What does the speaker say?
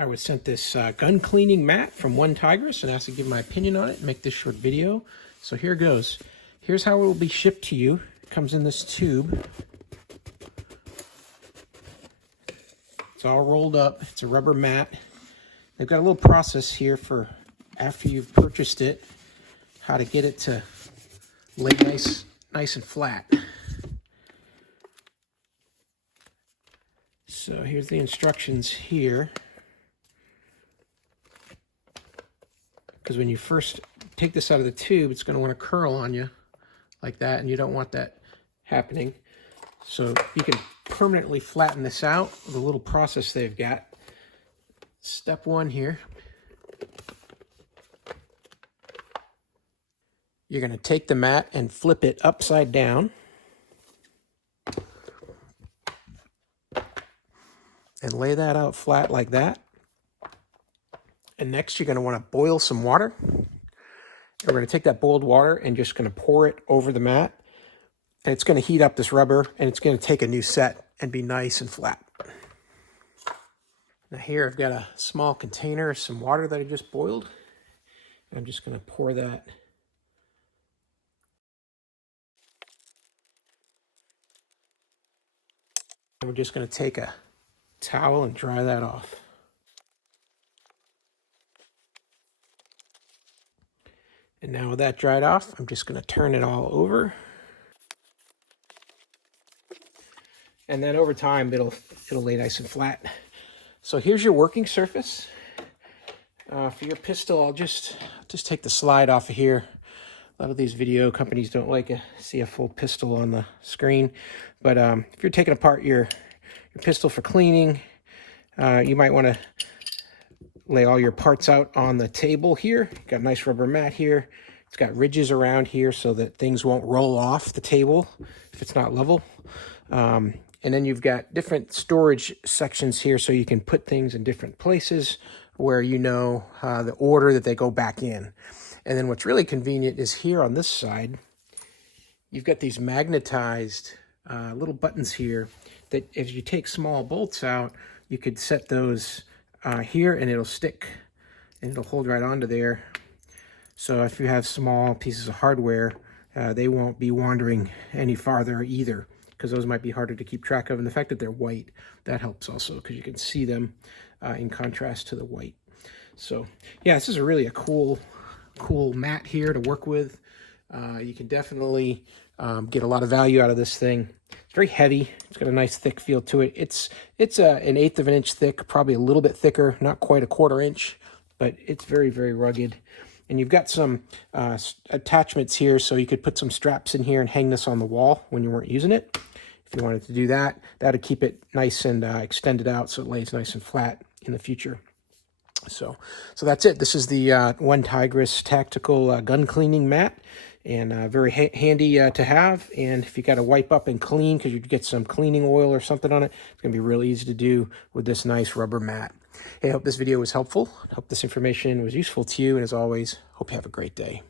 I was sent this gun cleaning mat from OneTigris and asked to give my opinion on it and make this short video. So here goes. Here's how it will be shipped to you. It comes in this tube. It's all rolled up. It's a rubber mat. They've got a little process here for after you've purchased it, how to get it to lay nice and flat. So here's the instructions here. Because when you first take this out of the tube, it's going to want to curl on you like that, and you don't want that happening. So you can permanently flatten this out with a little process they've got. Step one here. You're going to take the mat and flip it upside down. And lay that out flat like that. And next you're going to want to boil some water. And we're going to take that boiled water and just going to pour it over the mat. And it's going to heat up this rubber, and it's going to take a new set and be nice and flat. Now here I've got a small container of some water that I just boiled. I'm just going to pour that. And we're just going to take a towel and dry that off. And now with that dried off, I'm just going to turn it all over. And then over time, it'll lay nice and flat. So here's your working surface. For your pistol, I'll just take the slide off of here. A lot of these video companies don't like to see a full pistol on the screen. But if you're taking apart your pistol for cleaning, you might want to lay all your parts out on the table here. Got a nice rubber mat here. It's got ridges around here so that things won't roll off the table if it's not level. And then you've got different storage sections here so you can put things in different places where you know the order that they go back in. And then what's really convenient is here on this side, you've got these magnetized little buttons here that if you take small bolts out, you could set those here and it'll stick and it'll hold right onto there. So if you have small pieces of hardware, they won't be wandering any farther either, because those might be harder to keep track of. And the fact that they're white, that helps also, because you can see them in contrast to the white. So yeah, this is really a cool mat here to work with. You can definitely get a lot of value out of this thing. It's very heavy. It's got a nice thick feel to it. It's an 1/8 of an inch thick, probably a little bit thicker, not quite a 1/4 inch, but it's very, very rugged. And you've got some attachments here, so you could put some straps in here and hang this on the wall when you weren't using it. If you wanted to do that, that'd keep it nice and extended out so it lays nice and flat in the future. So that's it. This is the OneTigris tactical gun cleaning mat, and very handy to have. And if you got to wipe up and clean because you get some cleaning oil or something on it, it's going to be real easy to do with this nice rubber mat. Hey, I hope this video was helpful. I hope this information was useful to you. And as always, hope you have a great day.